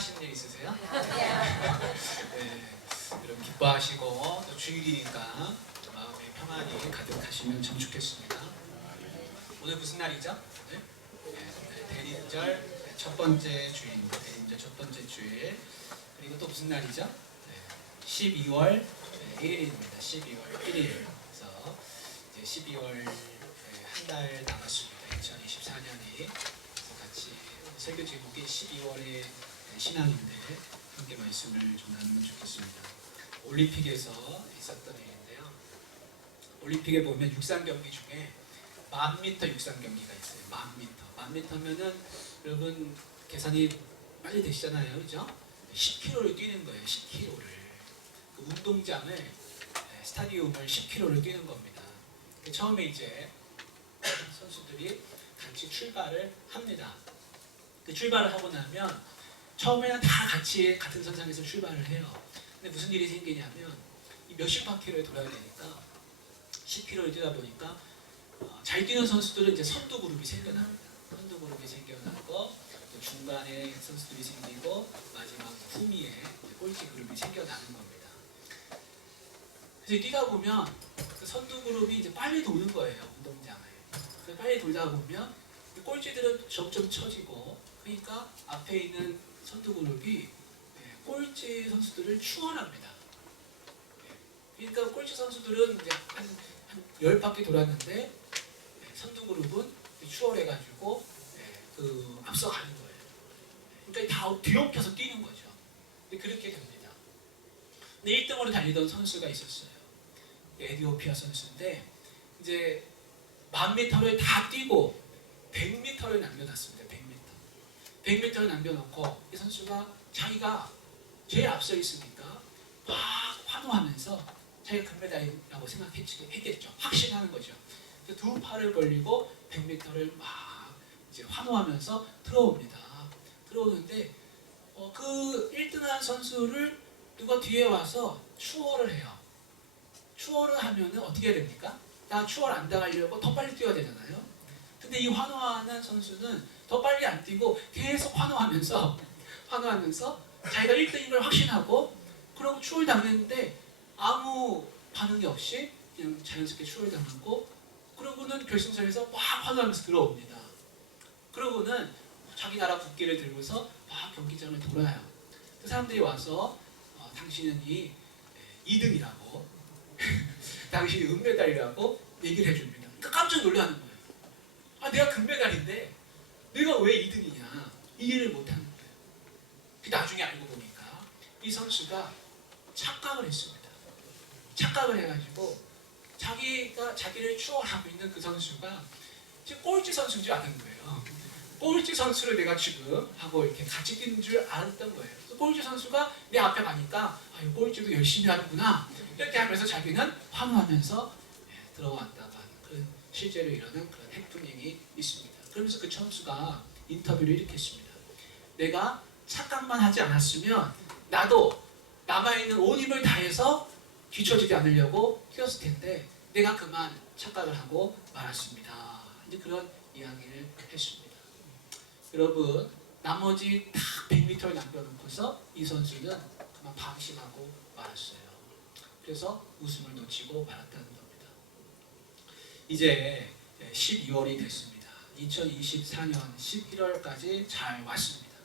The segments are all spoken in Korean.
기뻐하시는 일 있으세요? 네, 여러분 기뻐하시고 또 주일이니까 마음에 평안이 가득하시면 참 좋겠습니다. 오늘 무슨 날이죠? 오늘? 네, 오늘 대림절 첫 번째 주일입니다. 대림절 첫 번째 주일. 그리고 또 무슨 날이죠? 네, 12월 1일입니다. 12월 1일. 그래서 이제 12월 한 달 남았습니다. 2024년이. 그래서 같이 설교 제목이 12월의 신앙인데 함께 말씀을 좀 나누면 좋겠습니다. 올림픽에서 있었던 일인데요. 올림픽에 보면 육상 경기 중에 만 미터 육상 경기가 있어요. 만 미터. 만 미터면은 여러분 계산이 빨리 되시잖아요. 그죠? 10km를 뛰는 거예요. 10km를. 그 운동장을 네, 스타디움을 10km를 뛰는 겁니다. 그 처음에 이제 선수들이 같이 출발을 합니다. 그 출발을 하고 나면 처음에는 다 같이 같은 선상에서 출발을 해요. 근데 무슨 일이 생기냐면 이 몇십 바퀴를 돌아야 되니까 10km를 뛰다 보니까 어, 잘 뛰는 선수들은 이제 선두 그룹이 생겨납니다. 선두 그룹이 생겨나고 또 중간에 선수들이 생기고 마지막 후미에 이제 꼴찌 그룹이 생겨나는 겁니다. 그래서 뛰다 보면 그 선두 그룹이 이제 빨리 도는 거예요 운동장을. 빨리 돌다 보면 이 꼴찌들은 점점 처지고 그러니까 앞에 있는 선두 그룹이 예, 꼴찌 선수들을 추월합니다. 예, 그러니까 꼴찌 선수들은 한, 한 10바퀴 돌았는데 예, 선두 그룹은 추월해가지고 예, 그 앞서가는 거예요. 그러니까 다 뒤엉켜서 뛰는 거죠. 그렇게 됩니다. 근데 1등으로 달리던 선수가 있었어요. 에디오피아 선수인데 이제 만 미터를 다 뛰고 100m를 남겨놨습니다. 100m. 100m를 남겨놓고 이 선수가 자기가 제일 앞서 있으니까 막 환호하면서 자기가 금메달이라고 생각했겠죠. 확신하는 거죠. 두 팔을 벌리고 100m를 막 이제 환호하면서 들어옵니다. 들어오는데 어, 그 1등한 선수를 누가 뒤에 와서 추월을 해요. 추월을 하면은 어떻게 해야 됩니까? 나 추월 안 당하려고 더 빨리 뛰어야 되잖아요. 근데 이 환호하는 선수는 더 빨리 안 뛰고 계속 환호하면서 환호하면서 자기가 1등인 걸 확신하고 그러고 추월 당했는데 아무 반응이 없이 그냥 자연스럽게 추월 당하고 그러고는 결승선에서 막 환호하면서 들어옵니다. 그러고는 자기 나라 국기를 들고서 막 경기장을 돌아요. 그 사람들이 와서 어, 당신은 이 2등이라고 당신이 은메달이라고 얘기를 해줍니다. 그러니까 깜짝 놀라는 거예요. 아 내가 금메달인데 내가 왜 2등이냐 이해를 못하는 거예요. 그 나중에 알고 보니까 이 선수가 착각을 했습니다. 착각을 해가지고 자기가 자기를 추월하고 있는 그 선수가 지금 꼴찌 선수인 줄 아는 거예요. 꼴찌 선수를 내가 지금 하고 이렇게 같이 뛰는 줄 알았던 거예요. 그 꼴찌 선수가 내 앞에 가니까 아, 이 꼴찌도 열심히 하는구나 이렇게 하면서 자기는 환호하면서 예, 들어왔다가 그런 실제로 일어난 그런 해프닝이 있습니다. 그러면서 그 선수가 인터뷰를 이렇게 했습니다. 내가 착각만 하지 않았으면 나도 남아있는 온 힘을 다해서 뒤처지지 않으려고 뛰었을 텐데 내가 그만 착각을 하고 말았습니다. 이제 그런 이야기를 했습니다. 여러분 나머지 다 100m를 남겨놓고서 이 선수는 그만 방심하고 말았어요. 그래서 웃음을 놓치고 말았다는 겁니다. 이제 12월이 됐습니다. 2024년 11월까지 잘 왔습니다.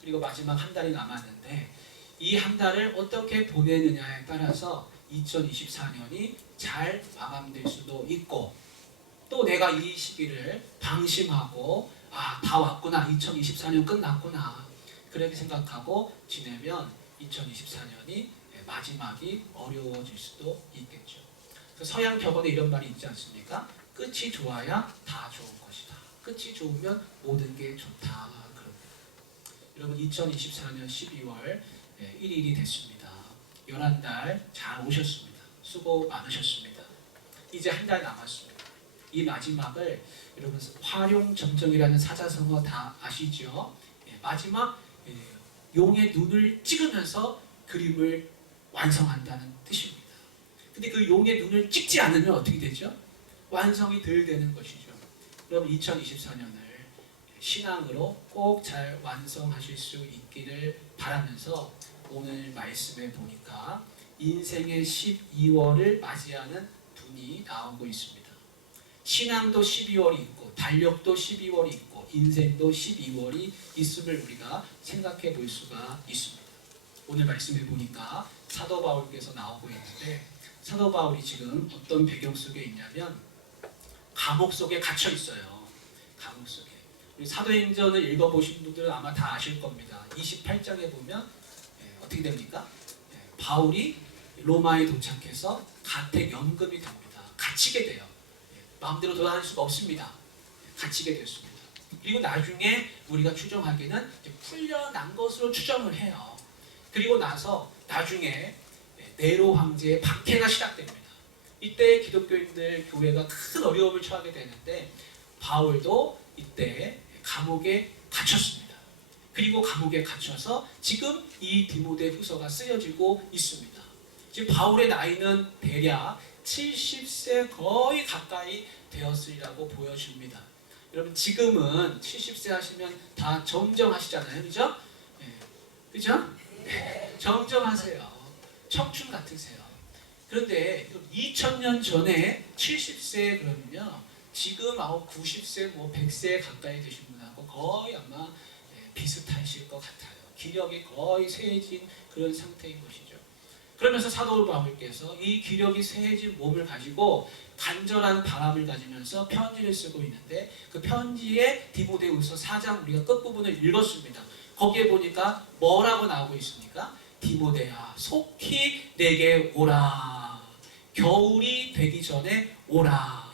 그리고 마지막 한 달이 남았는데 이 한 달을 어떻게 보내느냐에 따라서 2024년이 잘 마감될 수도 있고 또 내가 이 시기를 방심하고 아, 다 왔구나. 2024년 끝났구나. 그렇게 생각하고 지내면 2024년이 마지막이 어려워질 수도 있겠죠. 그래서 서양 벽언에 이런 말이 있지 않습니까? 끝이 좋아야 다 좋은 것이다. 끝이 좋으면 모든 게 좋다. 여러분 2024년 12월 1일이 됐습니다. 11달 잘 오셨습니다. 수고 많으셨습니다. 이제 한 달 남았습니다. 이 마지막을 여러분 화룡점정이라는 사자성어 다 아시죠? 예, 마지막 예, 용의 눈을 찍으면서 그림을 완성한다는 뜻입니다. 근데 그 용의 눈을 찍지 않으면 어떻게 되죠? 완성이 덜 되는 것이죠. 여러분 2024년을 신앙으로 꼭 잘 완성하실 수 있기를 바라면서 오늘 말씀에 보니까 인생의 12월을 맞이하는 분이 나오고 있습니다. 신앙도 12월이 있고 달력도 12월이 있고 인생도 12월이 있음을 우리가 생각해 볼 수가 있습니다. 오늘 말씀해 보니까 사도 바울께서 나오고 있는데 사도 바울이 지금 어떤 배경 속에 있냐면 감옥 속에 갇혀 있어요. 감옥 속에. 우리 사도행전을 읽어보신 분들은 아마 다 아실 겁니다. 28장에 보면 예, 어떻게 됩니까? 예, 바울이 로마에 도착해서 가택 연금이 됩니다. 갇히게 돼요. 예, 마음대로 돌아다닐 수가 없습니다. 예, 갇히게 되었습니다. 그리고 나중에 우리가 추정하기는 풀려난 것으로 추정을 해요. 그리고 나서 나중에 예, 네로 황제의 박해가 시작됩니다. 이때 기독교인들 교회가 큰 어려움을 처하게 되는데 바울도 이때 감옥에 갇혔습니다. 그리고 감옥에 갇혀서 지금 이 디모데 후서가 쓰여지고 있습니다. 지금 바울의 나이는 대략 70세 거의 가까이 되었으리라고 보여집니다. 여러분 지금은 70세 하시면 다 정정하시잖아요, 그죠? 네. 그죠? 네. 정정하세요. 청춘 같으세요. 그런데 2000년 전에 70세 그러면요. 지금 아우 90세 뭐 100세 가까이 되신 분하고 거의 아마 예, 비슷하실 것 같아요. 기력이 거의 쇠해진 그런 상태인 것이죠. 그러면서 사도 바울께서 이 기력이 쇠해진 몸을 가지고 간절한 바람을 가지면서 편지를 쓰고 있는데 그 편지에 디모데후서 4장 우리가 끝부분을 읽었습니다. 거기에 보니까 뭐라고 나오고 있습니까? 디모데야 속히 내게 오라 겨울이 되기 전에 오라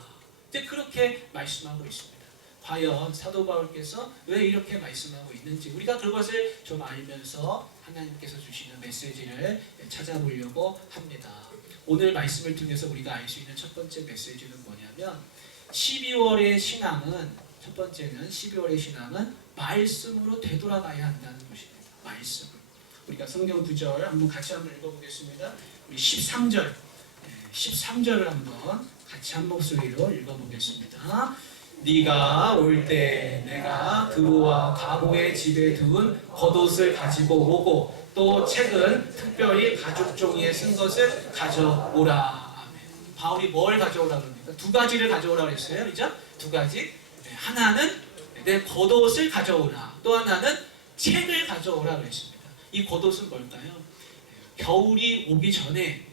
이제 그렇게 말씀하고 있습니다. 과연 사도 바울께서 왜 이렇게 말씀하고 있는지 우리가 그것을 좀 알면서 하나님께서 주시는 메시지를 찾아보려고 합니다. 오늘 말씀을 통해서 우리가 알 수 있는 첫 번째 메시지는 뭐냐면 12월의 신앙은 첫 번째는 12월의 신앙은 말씀으로 되돌아가야 한다는 것입니다. 말씀. 우리가 성경 구절 한번 같이 한번 읽어보겠습니다. 우리 13절, 13절을 한번 같이 한 목소리로 읽어보겠습니다. 네가 올 때 내가 그와 가보의 집에 두은 겉옷을 가지고 오고 또 책은 특별히 가죽 종이에 쓴 것을 가져오라. 바울이 뭘 가져오라 그럽니까? 두 가지를 가져오라 그랬어요. 그죠? 두 가지. 네, 하나는 내 겉옷을 가져오라. 또 하나는 책을 가져오라 그랬습니다. 이 겉옷은 뭘까요? 겨울이 오기 전에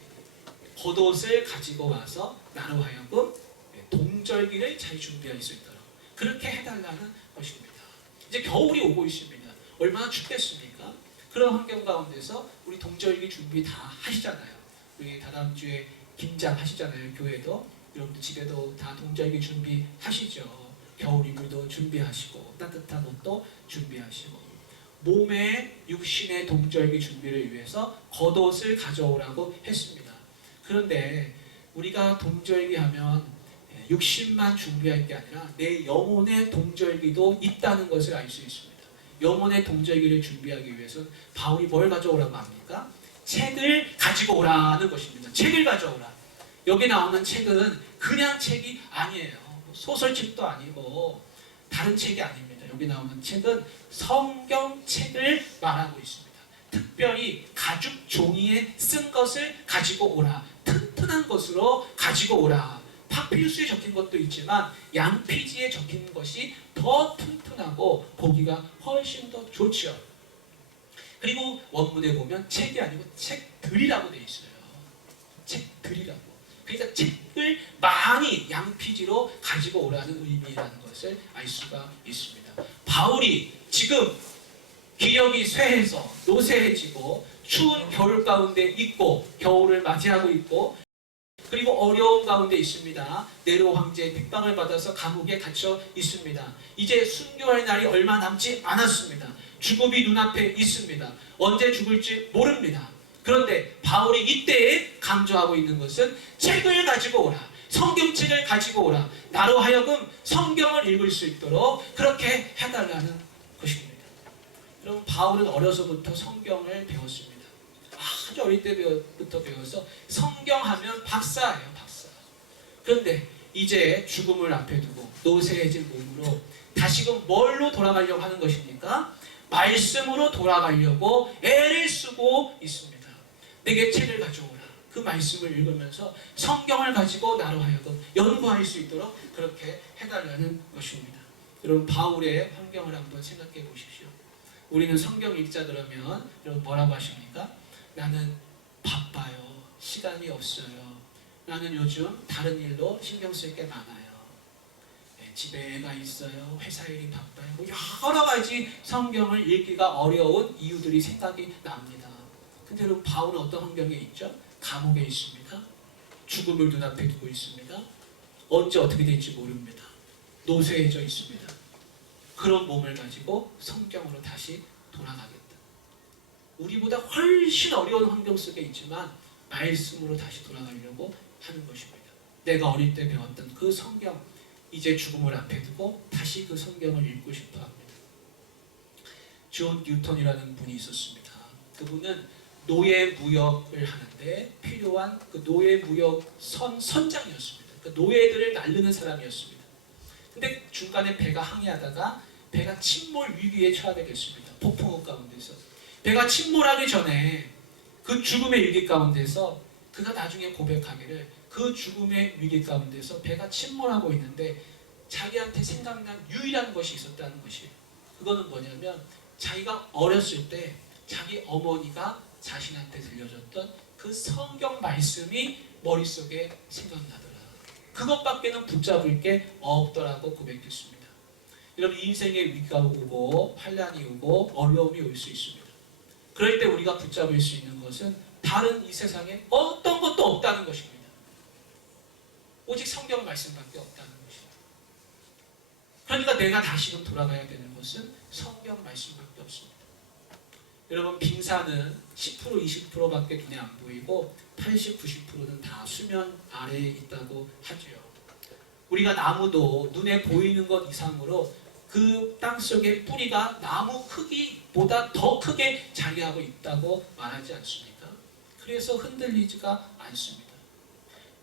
겉옷을 가지고 와서 나로 하여금 동절기를 잘 준비할 수 있도록 그렇게 해달라는 것입니다. 이제 겨울이 오고 있습니다. 얼마나 춥겠습니까? 그런 환경 가운데서 우리 동절기 준비 다 하시잖아요. 우리 다다음 주에 김장 하시잖아요. 교회도 여러분들 집에도 다 동절기 준비 하시죠. 겨울 이불도 준비하시고 따뜻한 옷도 준비하시고 몸의 육신의 동절기 준비를 위해서 겉옷을 가져오라고 했습니다. 그런데 우리가 동절기 하면 육신만 준비할 게 아니라 내 영혼의 동절기도 있다는 것을 알 수 있습니다. 영혼의 동절기를 준비하기 위해서는 바울이 뭘 가져오라고 합니까? 책을 가지고 오라는 것입니다. 책을 가져오라. 여기 나오는 책은 그냥 책이 아니에요. 소설책도 아니고 다른 책이 아닙니다. 여기 나오는 책은 성경책을 말하고 있습니다. 특별히 가죽 종이에 쓴 것을 가지고 오라. 튼튼한 것으로 가지고 오라. 파피루스에 적힌 것도 있지만 양피지에 적힌 것이 더 튼튼하고 보기가 훨씬 더 좋죠. 그리고 원문에 보면 책이 아니고 책들이라고 되어 있어요. 책들이라고. 그러니까 책을 많이 양피지로 가지고 오라는 의미라는 것을 알 수가 있습니다. 바울이 지금 기력이 쇠해서 노쇠해지고 추운 겨울 가운데 있고 겨울을 맞이하고 있고 그리고 어려운 가운데 있습니다. 네로 황제의 핍박을 받아서 감옥에 갇혀 있습니다. 이제 순교할 날이 얼마 남지 않았습니다. 죽음이 눈앞에 있습니다. 언제 죽을지 모릅니다. 그런데 바울이 이때에 강조하고 있는 것은 책을 가지고 오라. 성경책을 가지고 오라. 나로 하여금 성경을 읽을 수 있도록 그렇게 해달라는 것입니다. 여러분 바울은 어려서부터 성경을 배웠습니다. 아주 어릴 때부터 배워서 성경하면 박사예요, 박사. 그런데 이제 죽음을 앞에 두고 노쇠해진 몸으로 다시금 뭘로 돌아가려고 하는 것입니까? 말씀으로 돌아가려고 애를 쓰고 있습니다. 내게 책을 가져오라. 그 말씀을 읽으면서 성경을 가지고 나로 하여금 연구할 수 있도록 그렇게 해달라는 것입니다. 여러분 바울의 환경을 한번 생각해 보십시오. 우리는 성경 읽자 그러면 여러분 뭐라고 하십니까? 나는 바빠요. 시간이 없어요. 나는 요즘 다른 일로 신경 쓸 게 많아요. 네, 집에 애가 있어요. 회사 일이 바빠요. 뭐 여러 가지 성경을 읽기가 어려운 이유들이 생각이 납니다. 근데 여러분 바울은 어떤 환경에 있죠? 감옥에 있습니다. 죽음을 눈앞에 두고 있습니다. 언제 어떻게 될지 모릅니다. 노쇠해져 있습니다. 그런 몸을 가지고 성경으로 다시 돌아가겠다. 우리보다 훨씬 어려운 환경 속에 있지만 말씀으로 다시 돌아가려고 하는 것입니다. 내가 어릴 때 배웠던 그 성경 이제 죽음을 앞에 두고 다시 그 성경을 읽고 싶어 합니다. 존 뉴턴이라는 분이 있었습니다. 그분은 노예 무역을 하는데 필요한 그 노예 무역 선 선장이었습니다. 그 노예들을 날르는 사람이었습니다. 근데 중간에 배가 항해하다가 배가 침몰 위기에 처하게 됐습니다. 폭풍우 가운데서 배가 침몰하기 전에 그 죽음의 위기 가운데서 그가 나중에 고백하기를 그 죽음의 위기 가운데서 배가 침몰하고 있는데 자기한테 생각난 유일한 것이 있었다는 것이에요. 그거는 뭐냐면 자기가 어렸을 때 자기 어머니가 자신한테 들려줬던 그 성경 말씀이 머릿속에 생각나더라. 그것밖에는 붙잡을 게 없더라고 고백했습니다. 여러분 인생의 위기가 오고 환란이 오고 어려움이 올 수 있습니다. 그럴 때 우리가 붙잡을 수 있는 것은 다른 이 세상에 어떤 것도 없다는 것입니다. 오직 성경 말씀밖에 없다는 것입니다. 그러니까 내가 다시금 돌아가야 되는 것은 성경 말씀밖에 없습니다. 여러분 빙산은 10% 20%밖에 눈에 안 보이고 80, 90%는 다 수면 아래에 있다고 하죠. 우리가 나무도 눈에 보이는 것 이상으로 그 땅 속에 뿌리가 나무 크기보다 더 크게 자리하고 있다고 말하지 않습니까? 그래서 흔들리지가 않습니다.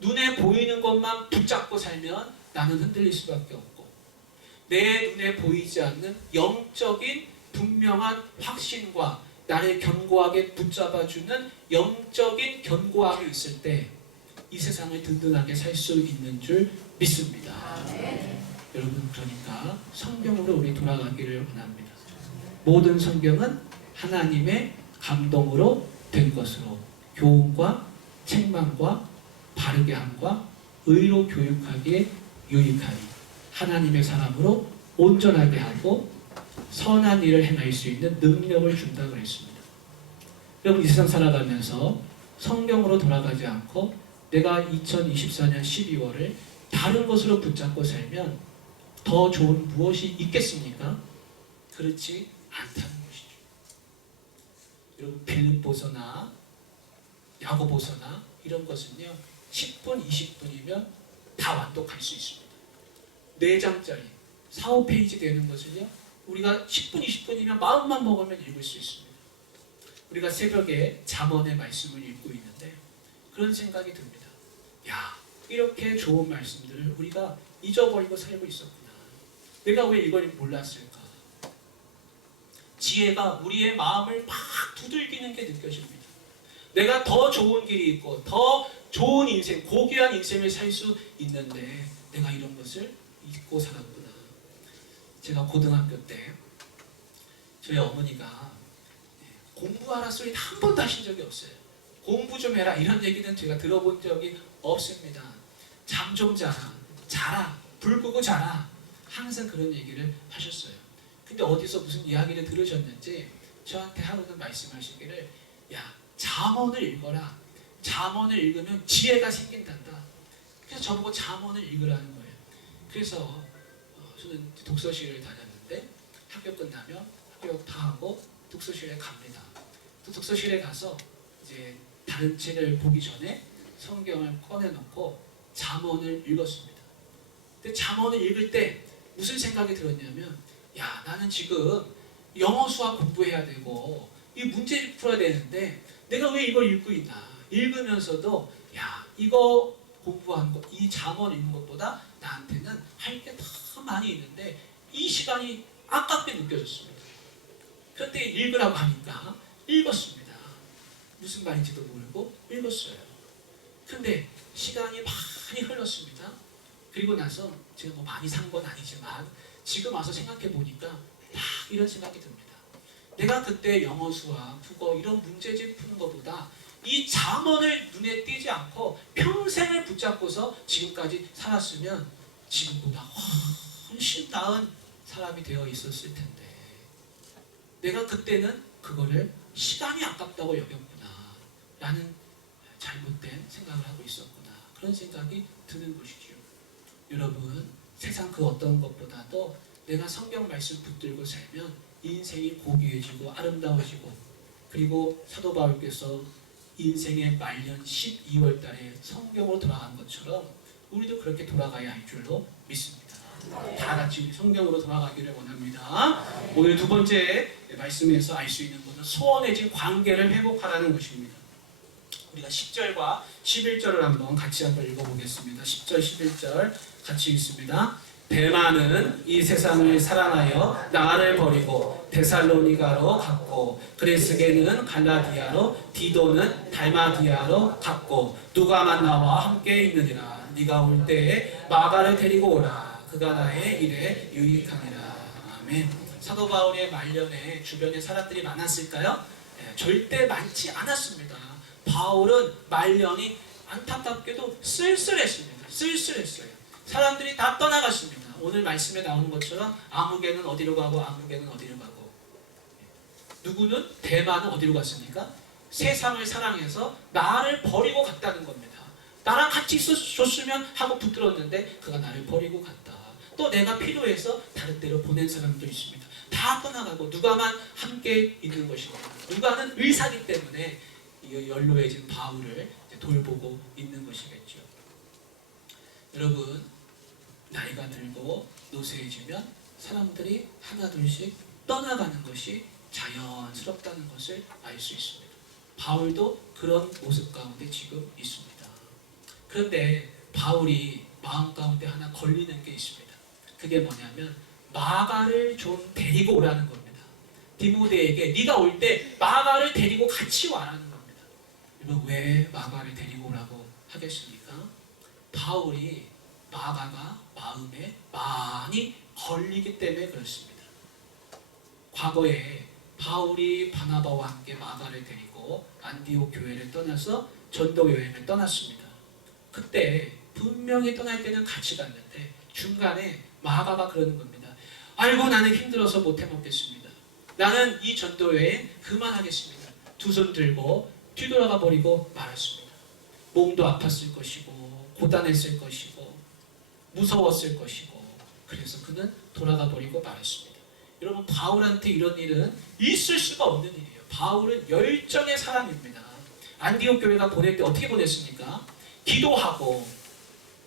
눈에 보이는 것만 붙잡고 살면 나는 흔들릴 수밖에 없고 내 눈에 보이지 않는 영적인 분명한 확신과 나를 견고하게 붙잡아주는 영적인 견고함이 있을 때 이 세상을 든든하게 살 수 있는 줄 믿습니다. 여러분 그러니까 성경으로 우리 돌아가기를 원합니다. 모든 성경은 하나님의 감동으로 된 것으로 교훈과 책망과 바르게 함과 의로 교육하기에 유익하니 하나님의 사람으로 온전하게 하고 선한 일을 행할 수 있는 능력을 준다고 했습니다. 여러분 이 세상 살아가면서 성경으로 돌아가지 않고 내가 2024년 12월을 다른 것으로 붙잡고 살면 더 좋은 무엇이 있겠습니까? 그렇지 않다는 것이죠. 여러분 빌립보서나 야고보서나 이런 것은요 10분 20분이면 다 완독할 수 있습니다. 4장짜리 4, 5페이지 되는 것을요 우리가 10분 20분이면 마음만 먹으면 읽을 수 있습니다. 우리가 새벽에 잠언의 말씀을 읽고 있는데 그런 생각이 듭니다. 야 이렇게 좋은 말씀들을 우리가 잊어버리고 살고 있었구나. 내가 왜 이걸 몰랐을까? 지혜가 우리의 마음을 막 두들기는 게 느껴집니다. 내가 더 좋은 길이 있고 더 좋은 인생, 고귀한 인생을 살 수 있는데 내가 이런 것을 잊고 살았구나. 제가 고등학교 때 저희 어머니가 공부하라 소리 한 번도 하신 적이 없어요. 공부 좀 해라 이런 얘기는 제가 들어본 적이 없습니다. 잠 좀 자라, 자라, 불 끄고 자라. 항상 그런 얘기를 하셨어요. 근데 어디서 무슨 이야기를 들으셨는지 저한테 하루는 말씀하시기를 야 잠언을 읽어라. 잠언을 읽으면 지혜가 생긴단다. 그래서 저보고 잠언을 읽으라는 거예요. 그래서 어, 저는 독서실을 다녔는데 학교 끝나면 학교 다 하고 독서실에 갑니다. 또 독서실에 가서 이제 다른 책을 보기 전에 성경을 꺼내놓고 잠언을 읽었습니다. 근데 잠언을 읽을 때 무슨 생각이 들었냐면 야 나는 지금 영어 수학 공부해야 되고 이 문제를 풀어야 되는데 내가 왜 이걸 읽고 있나 읽으면서도 야 이거 공부하는 것, 이 잠언 읽는 것보다 나한테는 할 게 더 많이 있는데 이 시간이 아깝게 느껴졌습니다. 그런데 읽으라고 하니까 읽었습니다. 무슨 말인지도 모르고 읽었어요. 근데 시간이 많이 흘렀습니다. 그리고 나서 제가 뭐 많이 산 건 아니지만 지금 와서 생각해 보니까 딱 이런 생각이 듭니다. 내가 그때 영어, 수학, 국어 이런 문제집 푸는 것보다 이 잠언을 눈에 띄지 않고 평생을 붙잡고서 지금까지 살았으면 지금보다 훨씬 나은 사람이 되어 있었을 텐데. 내가 그때는 그거를 시간이 아깝다고 여겼구나. 라는 잘못된 생각을 하고 있었구나. 그런 생각이 드는 것이죠 여러분 세상 그 어떤 것보다도 내가 성경 말씀 붙들고 살면 인생이 고귀해지고 아름다워지고 그리고 사도 바울께서 인생의 말년 12월 달에 성경으로 돌아간 것처럼 우리도 그렇게 돌아가야 할 줄로 믿습니다. 다 같이 성경으로 돌아가기를 원합니다. 오늘 두 번째 말씀에서 알 수 있는 것은 소원해진 관계를 회복하라는 것입니다. 우리가 10절과 11절을 한번 같이 한번 읽어보겠습니다. 10절, 11절 같이 읽습니다. 대만은 이 세상을 사랑하여 나를 버리고 데살로니가로 갔고 그레스게는 갈라디아로 디도는 달마디아로 갔고 누가 만 나와 함께 있느니라. 네가 올 때에 마가를 데리고 오라. 그가 나의 일에 유익하니라. 아멘. 사도 바울의 말년에 주변에 사람들이 많았을까요? 예, 절대 많지 않았습니다. 바울은 말년이 안타깝게도 쓸쓸했습니다. 쓸쓸했어요 사람들이 다 떠나갔습니다. 오늘 말씀에 나오는 것처럼 아무개는 어디로 가고 아무개는 어디로 가고 누구는 대만은 어디로 갔습니까? 세상을 사랑해서 나를 버리고 갔다는 겁니다. 나랑 같이 있었으면 하고 붙들었는데 그가 나를 버리고 갔다. 또 내가 필요해서 다른 데로 보낸 사람도 있습니다. 다 떠나가고 누가만 함께 있는 것입니다. 누가는 의사기 때문에 이 연로해진 바울을 돌보고 있는 것이겠죠. 여러분 나이가 들고 노쇠해지면 사람들이 하나둘씩 떠나가는 것이 자연스럽다는 것을 알 수 있습니다. 바울도 그런 모습 가운데 지금 있습니다. 그런데 바울이 마음 가운데 하나 걸리는 게 있습니다. 그게 뭐냐면 마가를 좀 데리고 오라는 겁니다. 디모데에게 네가 올 때 마가를 데리고 같이 와라는 겁니다. 여러분 왜 마가를 데리고 오라고 하겠습니까? 바울이 마가가 마음에 많이 걸리기 때문에 그렇습니다. 과거에 바울이 바나바와 함께 마가를 데리고 안디옥 교회를 떠나서 전도 여행을 떠났습니다. 그때 분명히 떠날 때는 같이 갔는데 중간에 마가가 그러는 겁니다. 알고 나는 힘들어서 못 해 먹겠습니다. 나는 이 전도 여행 그만하겠습니다. 두 손 들고 뒤돌아가 버리고 말았습니다. 몸도 아팠을 것이고 고단했을 것이고 무서웠을 것이고 그래서 그는 돌아가 버리고 말았습니다. 여러분 바울한테 이런 일은 있을 수가 없는 일이에요. 바울은 열정의 사람입니다. 안디옥 교회가 보낼 때 어떻게 보냈습니까? 기도하고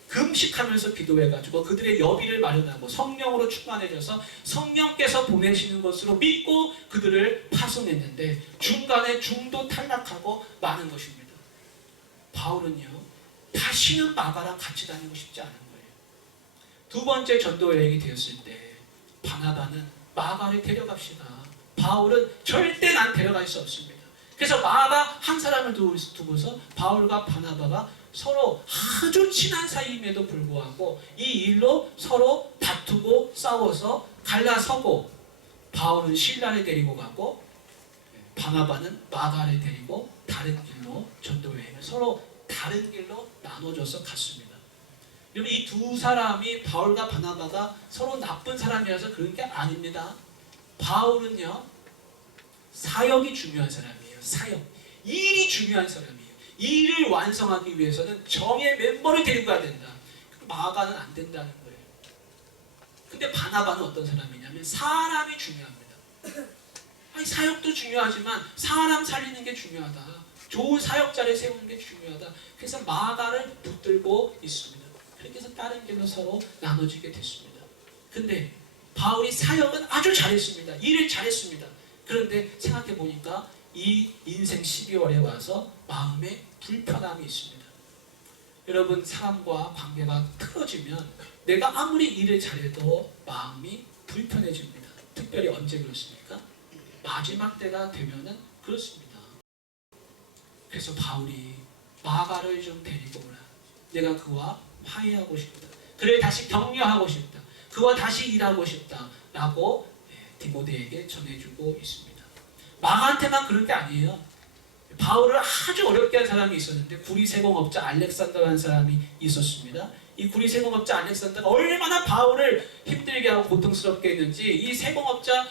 금식하면서 기도해가지고 그들의 여비를 마련하고 성령으로 충만해져서 성령께서 보내시는 것으로 믿고 그들을 파송했는데 중간에 중도 탈락하고 마는 것입니다. 바울은요 다시는 마가랑 같이 다니고 싶지 거예요. 두 번째 전도 여행이 되었을 때 바나바는 마가를 데려갑시다. 바울은 절대 난 데려갈 수 없습니다. 그래서 마가 한 사람을 두고서 바울과 바나바가 서로 아주 친한 사이임에도 불구하고 이 일로 서로 다투고 싸워서 갈라서고 바울은 신라를 데리고 가고 바나바는 마가를 데리고 다른 길로 전도 여행을 서로 다른 길로 나눠져서 갔습니다. 여러분 이 두 사람이 바울과 바나바가 서로 나쁜 사람이라서 그런 게 아닙니다. 바울은요 사역이 중요한 사람이에요. 사역 일이 중요한 사람이에요. 일을 완성하기 위해서는 정의 멤버를 데리고 가야 된다. 마가는 안 된다는 거예요. 근데 바나바는 어떤 사람이냐면 사람이 중요합니다. 아니 사역도 중요하지만 사람 살리는 게 중요하다. 좋은 사역자를 세우는 게 중요하다. 그래서 마가를 붙들고 있습니다. 그렇게 해서 다른 길로 서로 나눠지게 됐습니다. 근데 바울이 사역은 아주 잘했습니다. 일을 잘했습니다. 그런데 생각해 보니까 이 인생 12월에 와서 마음에 불편함이 있습니다. 여러분 사람과 관계가 틀어지면 내가 아무리 일을 잘해도 마음이 불편해집니다. 특별히 언제 그렇습니까? 마지막 때가 되면은 그렇습니다. 그래서 바울이 마가를 좀 데리고 오라. 내가 그와 화해하고 싶다. 그를 다시 격려하고 싶다. 그와 다시 일하고 싶다라고 예, 디모데에게 전해주고 있습니다. 마가한테만 그런 게 아니에요. 바울을 아주 어렵게 한 사람이 있었는데 구리 세공업자 알렉산더라는 사람이 있었습니다. 이 구리 세공업자 알렉산더가 얼마나 바울을 힘들게 하고 고통스럽게 했는지 이 세공업자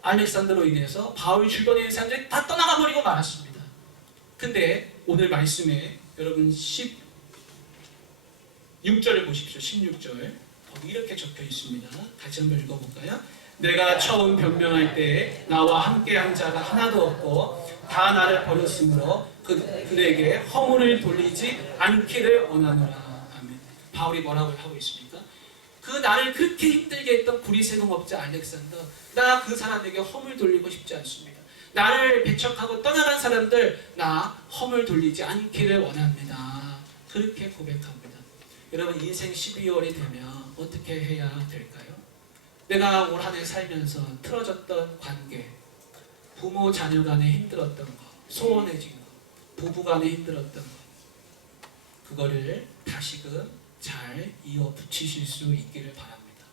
알렉산더로 인해서 바울 주변에 있는 사람들이 다 떠나가 버리고 말았습니다. 근데 오늘 말씀에 여러분 16절을 보십시오. 16절. 거기 이렇게 적혀 있습니다. 같이 한번 읽어볼까요? 내가 처음 변명할 때 나와 함께 한 자가 하나도 없고 다 나를 버렸으므로 그, 그에게 허물을 돌리지 않기를 원하노라. 아멘. 바울이 뭐라고 하고 있습니까? 그 나를 그렇게 힘들게 했던 구리세공업자 알렉산더 나 그 사람에게 허물 돌리고 싶지 않습니다. 나를 배척하고 떠나간 사람들 나 허물 돌리지 않기를 원합니다. 그렇게 고백합니다. 여러분 인생 12월이 되면 어떻게 해야 될까요? 내가 올 한해 살면서 틀어졌던 관계, 부모 자녀 간에 힘들었던 거, 소원해진 거, 부부 간에 힘들었던 거, 그거를 다시금 잘 이어 붙이실 수 있기를 바랍니다.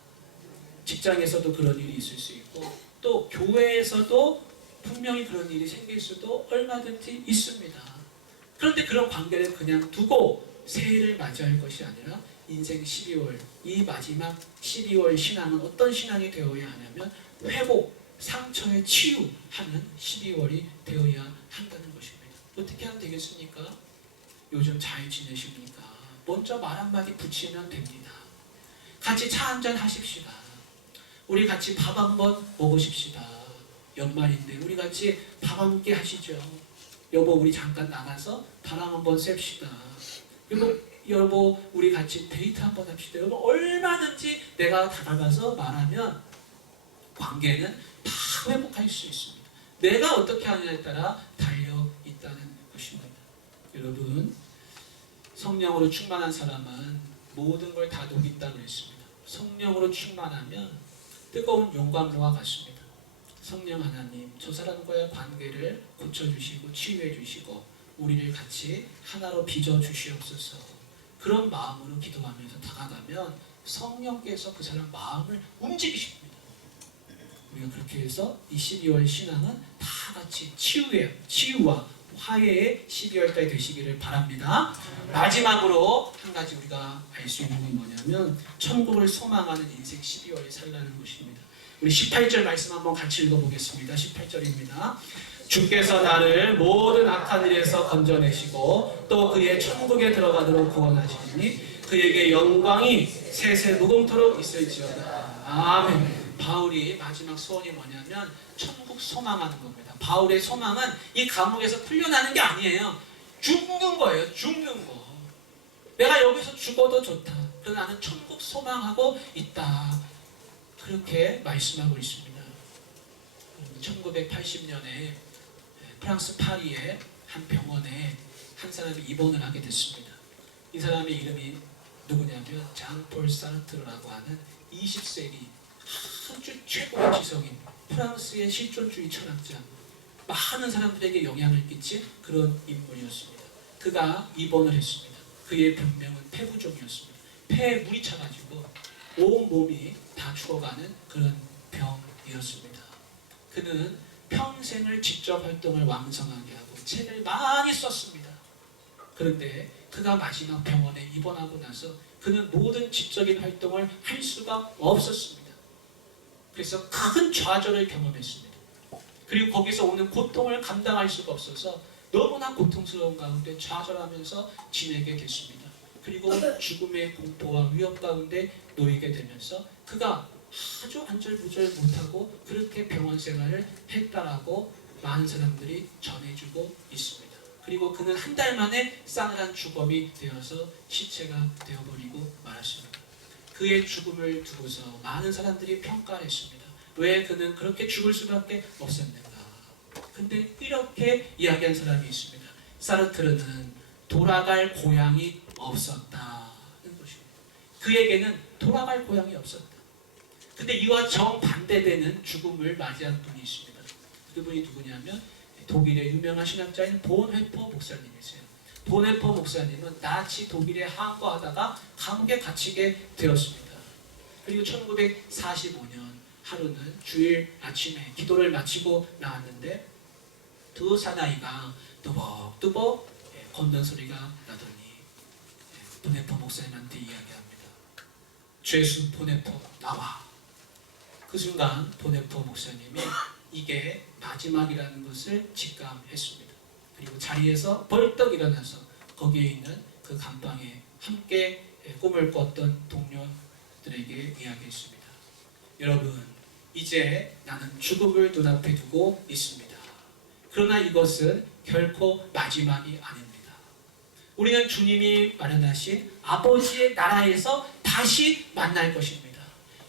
직장에서도 그런 일이 있을 수 있고 또 교회에서도 분명히 그런 일이 생길 수도 얼마든지 있습니다. 그런데 그런 관계를 그냥 두고 새해를 맞이할 것이 아니라 인생 12월 이 마지막 12월 신앙은 어떤 신앙이 되어야 하냐면 회복, 상처의 치유하는 12월이 되어야 한다는 것입니다. 어떻게 하면 되겠습니까? 요즘 잘 지내십니까? 먼저 말 한마디 붙이면 됩니다. 같이 차 한잔 하십시다. 우리 같이 밥 한번 먹으십시다. 연말인데 우리 같이 밥 함께 하시죠. 여보 우리 잠깐 나가서 바람 한번 쐴시다. 여보 여보 우리 같이 데이트 한번 합시다. 여보 얼마든지 내가 다가가서 말하면 관계는 다 회복할 수 있습니다. 내가 어떻게 하느냐에 따라 달려 있다는 것입니다. 여러분 성령으로 충만한 사람은 모든 걸 다 녹인다고 했습니다. 성령으로 충만하면 뜨거운 용광로와 같습니다. 성령 하나님, 저 사람과의 관계를 고쳐주시고 치유해주시고 우리를 같이 하나로 빚어 주시옵소서. 그런 마음으로 기도하면서 다가가면 성령께서 그 사람 마음을 움직이십니다. 우리가 그렇게 해서 이 12월 신앙은 다 같이 치유의 치유와 화해의 12월 달이 되시기를 바랍니다. 마지막으로 한 가지 우리가 알 수 있는 건 뭐냐면 천국을 소망하는 인생 12월을 살라는 것입니다. 우리 18절 말씀 한번 같이 읽어보겠습니다. 18절입니다. 주께서 나를 모든 악한 일에서 건져내시고 또 그의 천국에 들어가도록 구원하시니 그에게 영광이 세세 무궁토록 있을지어다. 아멘. 바울이 마지막 소원이 뭐냐면 천국 소망하는 겁니다. 바울의 소망은 이 감옥에서 풀려나는 게 아니에요. 죽는 거예요. 죽는 거. 내가 여기서 죽어도 좋다. 그래서 나는 천국 소망하고 있다. 그렇게 말씀하고 있습니다. 1980년에 프랑스 파리의 한 병원에 한 사람이 입원을 하게 됐습니다. 이 사람의 이름이 누구냐면 장폴 사르트르라고 하는 20세기 아주 최고의 지성인 프랑스의 실존주의 철학자 많은 사람들에게 영향을 끼친 그런 인물이었습니다. 그가 입원을 했습니다. 그의 병명은 폐부종이었습니다. 폐에 물이 차가지고 온 몸이 다 죽어가는 그런 병이었습니다. 그는 평생을 직접 활동을 왕성하게 하고 책을 많이 썼습니다. 그런데 그가 마지막 병원에 입원하고 나서 그는 모든 지적인 활동을 할 수가 없었습니다. 그래서 큰 좌절을 경험했습니다. 그리고 거기서 오는 고통을 감당할 수가 없어서 너무나 고통스러운 가운데 좌절하면서 지내게 됐습니다. 그리고 죽음의 공포와 위험 가운데 놓이게 되면서 그가 아주 안절부절 못하고 그렇게 병원 생활을 했다라고 많은 사람들이 전해주고 있습니다. 그리고 그는 한 달 만에 싸늘한 주검이 되어서 시체가 되어버리고 말았습니다. 그의 죽음을 두고서 많은 사람들이 평가를 했습니다. 왜 그는 그렇게 죽을 수밖에 없었는가? 근데 이렇게 이야기한 사람이 있습니다. 사르트르는 돌아갈 고향이 없었다는 것입니다. 그에게는 돌아갈 고향이 없었다. 근데 이와 정반대되는 죽음을 맞이한 분이 있습니다. 그분이 누구냐면 독일의 유명한 신학자인 본회퍼 목사님이세요. 본회퍼 목사님은 나치 독일에 항거하다가 감옥에 갇히게 되었습니다. 그리고 1945년 하루는 주일 아침에 기도를 마치고 나왔는데 두 사나이가 뚜벅뚜벅 예, 걷는 소리가 나더니 예, 보네퍼 목사님한테 이야기합니다. 죄수 보네퍼 나와. 그 순간 보네퍼 목사님이 이게 마지막이라는 것을 직감했습니다. 그리고 자리에서 벌떡 일어나서 거기에 있는 그 감방에 함께 예, 꿈을 꿨던 동료들에게 이야기했습니다. 여러분, 이제 나는 죽음을 눈앞에 두고 있습니다. 그러나 이것은 결코 마지막이 아닙니다. 우리는 주님이 마련하신 아버지의 나라에서 다시 만날 것입니다.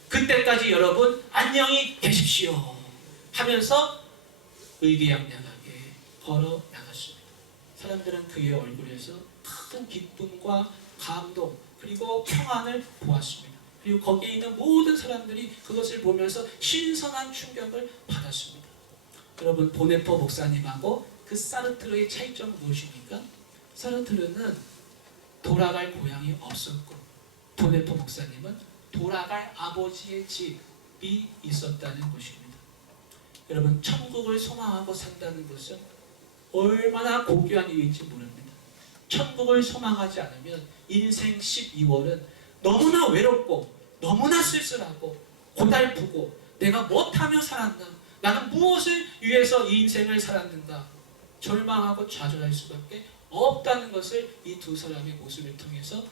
그때까지 여러분 안녕히 계십시오 하면서 의기양양하게 걸어 나갔습니다. 사람들은 그의 얼굴에서 큰 기쁨과 감동 그리고 평안을 보았습니다. 그리고 거기에 있는 모든 사람들이 그것을 보면서 신선한 충격을 받았습니다. 여러분 보네퍼 목사님하고 그 사르트르의 차이점은 무엇입니까? 사르트르는 돌아갈 고향이 없었고 보네퍼 목사님은 돌아갈 아버지의 집이 있었다는 것입니다. 여러분 천국을 소망하고 산다는 것은 얼마나 고귀한 일인지 모릅니다. 천국을 소망하지 않으면 인생 12월은 너무나 외롭고 너무나 쓸쓸하고 고달프고 내가 못하며 살았나 나는 무엇을 위해서 이 인생을 살았는가 절망하고 좌절할 수밖에 없다는 것을 이 두 사람의 모습을 통해서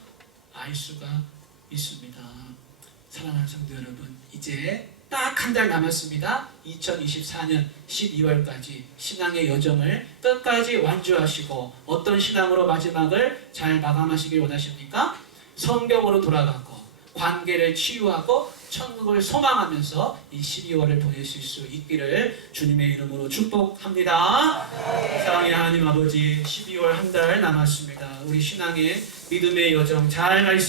알 수가 있습니다. 사랑하는 성도 여러분, 이제 딱 한 달 남았습니다. 2024년 12월까지 신앙의 여정을 끝까지 완주하시고 어떤 신앙으로 마지막을 잘 마감하시길 원하십니까? 성경으로 돌아가고 관계를 치유하고 천국을 소망하면서 이 12월을 보내실 수 있기를 주님의 이름으로 축복합니다. 사랑의 하나님 아버지 12월 한 달 남았습니다. 우리 신앙의 믿음의 여정 잘 갈 수